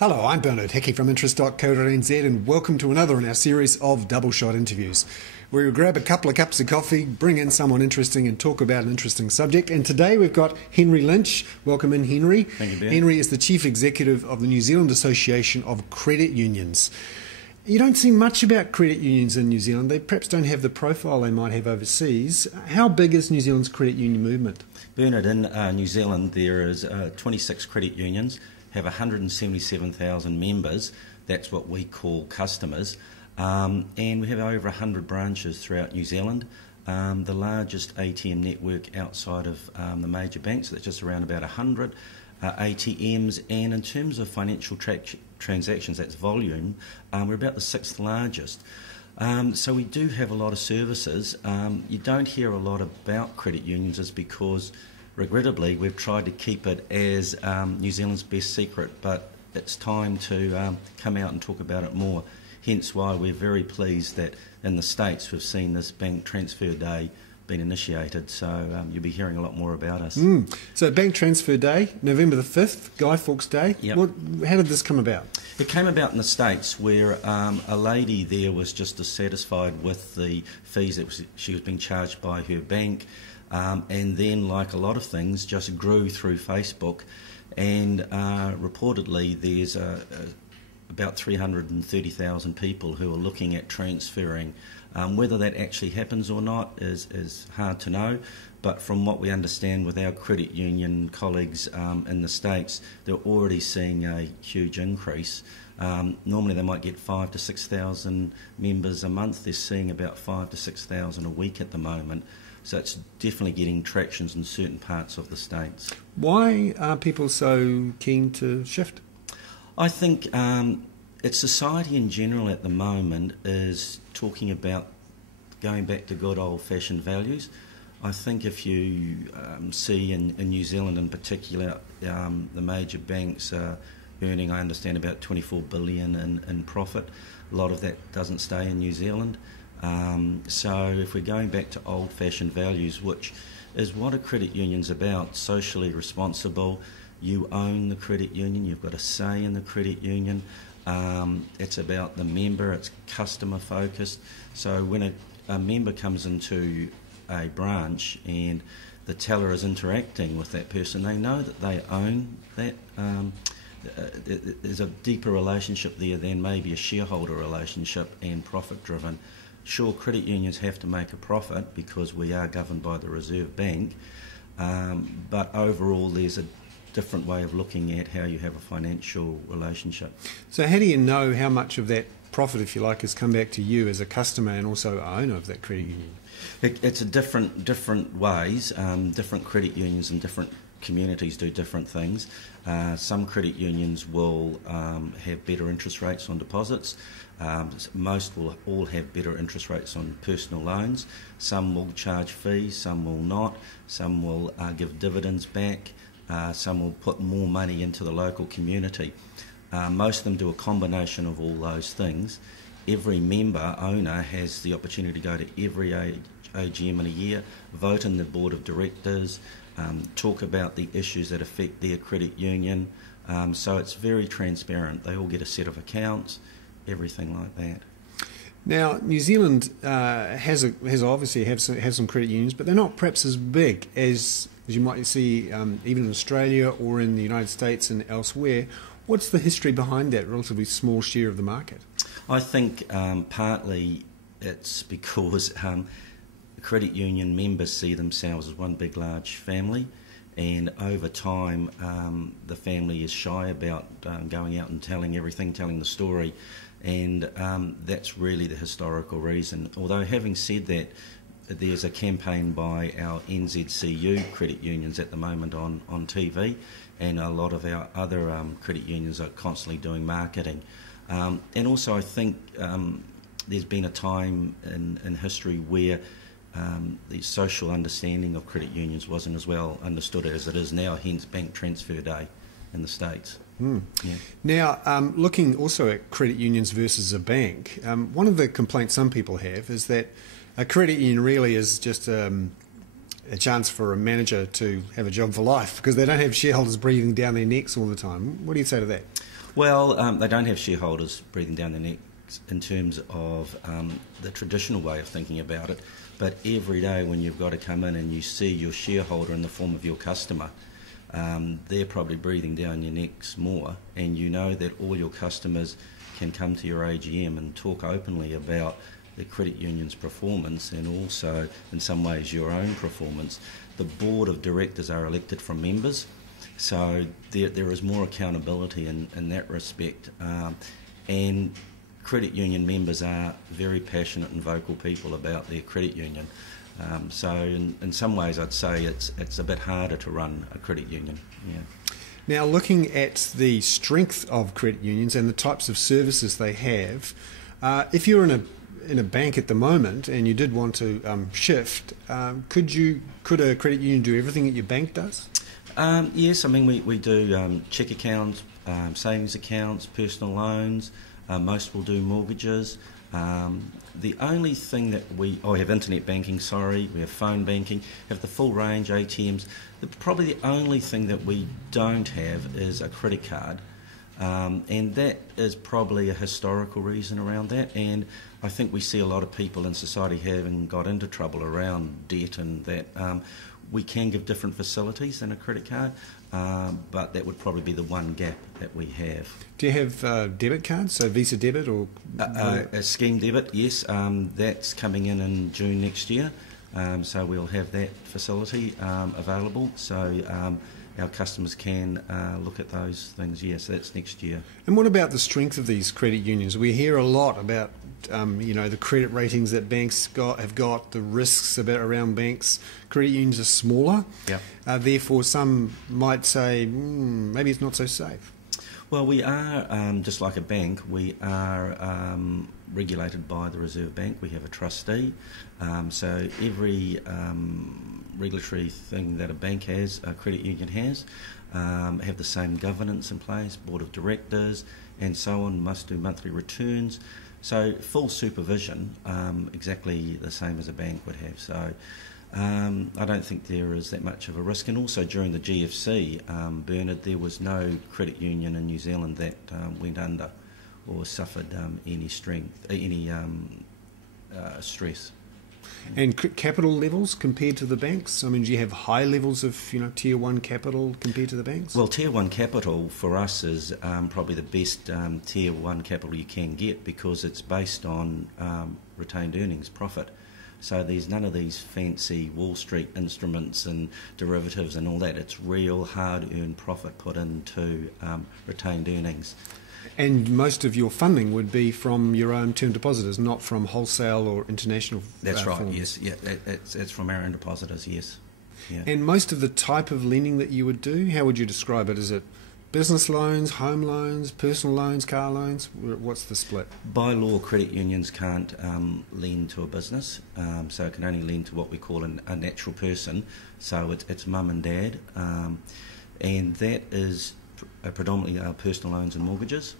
Hello, I'm Bernard Hickey from interest.co.nz and welcome to another in our series of double shot interviews where we grab a couple of cups of coffee, bring in someone interesting and talk about an interesting subject. And today we've got Henry Lynch. Welcome in, Henry. Thank you, Ben. Henry is the Chief Executive of the New Zealand Association of Credit Unions. You don't see much about credit unions in New Zealand. They perhaps don't have the profile they might have overseas. How big is New Zealand's credit union movement? Bernard, in New Zealand there is 26 credit unions, have 177,000 members. That's what we call customers. And we have over 100 branches throughout New Zealand. The largest ATM network outside of the major banks, that's just around about 100 ATMs. And in terms of financial transactions, that's volume, we're about the sixth largest. So we do have a lot of services. You don't hear a lot about credit unions is because, regrettably, we've tried to keep it as New Zealand's best secret, but it's time to come out and talk about it more. Hence why we're very pleased that in the States we've seen this Bank Transfer Day been initiated, so you'll be hearing a lot more about us. So Bank Transfer Day, November the 5th, Guy Fawkes Day. Yep. How did this come about? It came about in the States where a lady there was just dissatisfied with the fees that she was being charged by her bank, and then, like a lot of things, just grew through Facebook, and reportedly there's about 330,000 people who are looking at transferring. Whether that actually happens or not is hard to know, but from what we understand with our credit union colleagues in the States, they're already seeing a huge increase. Normally they might get 5,000 to 6,000 members a month. They're seeing about 5,000 to 6,000 a week at the moment. So it's definitely getting tractions in certain parts of the States. Why are people so keen to shift? I think it's society in general at the moment is talking about going back to good old-fashioned values. I think if you see in New Zealand in particular, the major banks are earning, I understand, about 24 billion in profit. A lot of that doesn't stay in New Zealand. So if we're going back to old-fashioned values, which is what a credit union's about, socially responsible, you own the credit union, you've got a say in the credit union, it's about the member, it's customer focused. So when a member comes into a branch and the teller is interacting with that person, they know that they own that. There's a deeper relationship there than maybe a shareholder relationship and profit driven. Sure, credit unions have to make a profit because we are governed by the Reserve Bank, but overall there's a different way of looking at how you have a financial relationship. So how do you know how much of that profit, if you like, has come back to you as a customer and also owner of that credit union? It's a different ways. Different credit unions in different communities do different things. Some credit unions will have better interest rates on deposits. Most will all have better interest rates on personal loans. Some will charge fees, some will not. Some will give dividends back. Some will put more money into the local community. Most of them do a combination of all those things. Every member owner has the opportunity to go to every AGM in a year, vote in the board of directors, talk about the issues that affect their credit union. So it's very transparent. They all get a set of accounts, everything like that. Now, New Zealand has obviously have some credit unions, but they're not perhaps as big as you might see even in Australia or in the United States and elsewhere. What's the history behind that relatively small share of the market? I think partly it's because credit union members see themselves as one big large family, and over time the family is shy about going out and telling the story, and that's really the historical reason. Although having said that, there's a campaign by our NZACU credit unions at the moment on TV, and a lot of our other credit unions are constantly doing marketing. And also I think there's been a time in history where the social understanding of credit unions wasn't as well understood as it is now, hence Bank Transfer Day in the States. Yeah. Now, looking also at credit unions versus a bank, one of the complaints some people have is that a credit union really is just a chance for a manager to have a job for life because they don't have shareholders breathing down their necks all the time. What do you say to that? Well, they don't have shareholders breathing down their necks in terms of the traditional way of thinking about it, but every day when you've got to come in and you see your shareholder in the form of your customer, they're probably breathing down your necks more, and you know that all your customers can come to your AGM and talk openly about the credit union's performance and also in some ways your own performance. The board of directors are elected from members, so there is more accountability in that respect, and credit union members are very passionate and vocal people about their credit union. So in some ways I'd say it's a bit harder to run a credit union. Yeah. Now, looking at the strength of credit unions and the types of services they have, if you're in a bank at the moment and you did want to shift, could a credit union do everything that your bank does? Yes, I mean we do cheque accounts, savings accounts, personal loans. Most will do mortgages. The only thing that we have internet banking, we have phone banking, have the full range, ATMs. Probably the only thing that we don't have is a credit card, and that is probably a historical reason around that, and I think we see a lot of people in society having got into trouble around debt, and that we can give different facilities than a credit card, but that would probably be the one gap that we have. Do you have debit cards, so Visa debit or? A scheme debit, yes, that's coming in June next year, so we'll have that facility available, so our customers can look at those things, yes, that's next year. And what about the strength of these credit unions? We hear a lot about the credit ratings that banks have got, the risks around banks. Credit unions are smaller, yep. Therefore some might say maybe it's not so safe. Well, we are, just like a bank, we are regulated by the Reserve Bank. We have a trustee, so every regulatory thing that a bank has, a credit union has, have the same governance in place, board of directors and so on, must do monthly returns. So full supervision, exactly the same as a bank would have. So I don't think there is that much of a risk. And also during the GFC, Bernard, there was no credit union in New Zealand that went under or suffered any stress. And capital levels compared to the banks? I mean, do you have high levels of Tier 1 capital compared to the banks? Well, Tier 1 capital for us is probably the best Tier 1 capital you can get, because it's based on retained earnings, profit. So there's none of these fancy Wall Street instruments and derivatives and all that. It's real hard-earned profit put into retained earnings. And most of your funding would be from your own term depositors, not from wholesale or international That's right, forms. yes. Yeah, it's from our own depositors, yes. Yeah. And most of the type of lending that you would do, how would you describe it? Is it business loans, home loans, personal loans, car loans? What's the split? By law, credit unions can't lend to a business, so it can only lend to what we call a natural person. So it's mum and dad, and that is predominantly personal loans and mortgages.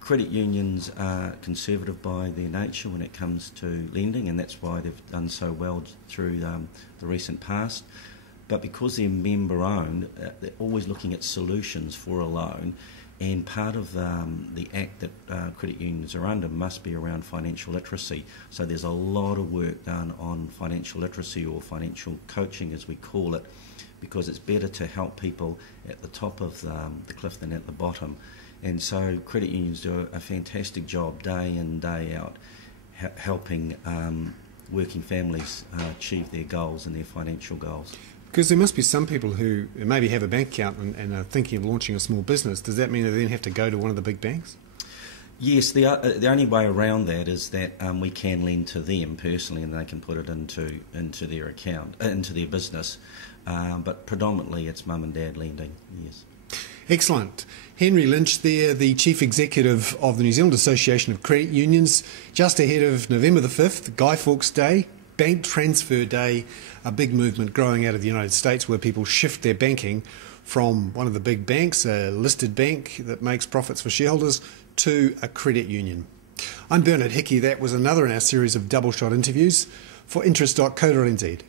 Credit unions are conservative by their nature when it comes to lending, and that's why they've done so well through the recent past. But because they're member-owned, they're always looking at solutions for a loan, and part of the act that credit unions are under must be around financial literacy. So there's a lot of work done on financial literacy, or financial coaching as we call it, because it's better to help people at the top of the cliff than at the bottom. And so credit unions do a fantastic job day in, day out, helping working families achieve their goals and their financial goals. Because there must be some people who maybe have a bank account and are thinking of launching a small business. Does that mean they then have to go to one of the big banks? Yes, the only way around that is that we can lend to them personally, and they can put it into their account, into their business. But predominantly it's mum and dad lending, yes. Excellent. Henry Lynch there, the Chief Executive of the New Zealand Association of Credit Unions, just ahead of November the 5th, Guy Fawkes Day, Bank Transfer Day, a big movement growing out of the United States where people shift their banking from one of the big banks, a listed bank that makes profits for shareholders, to a credit union. I'm Bernard Hickey. That was another in our series of double shot interviews for interest.co.nz.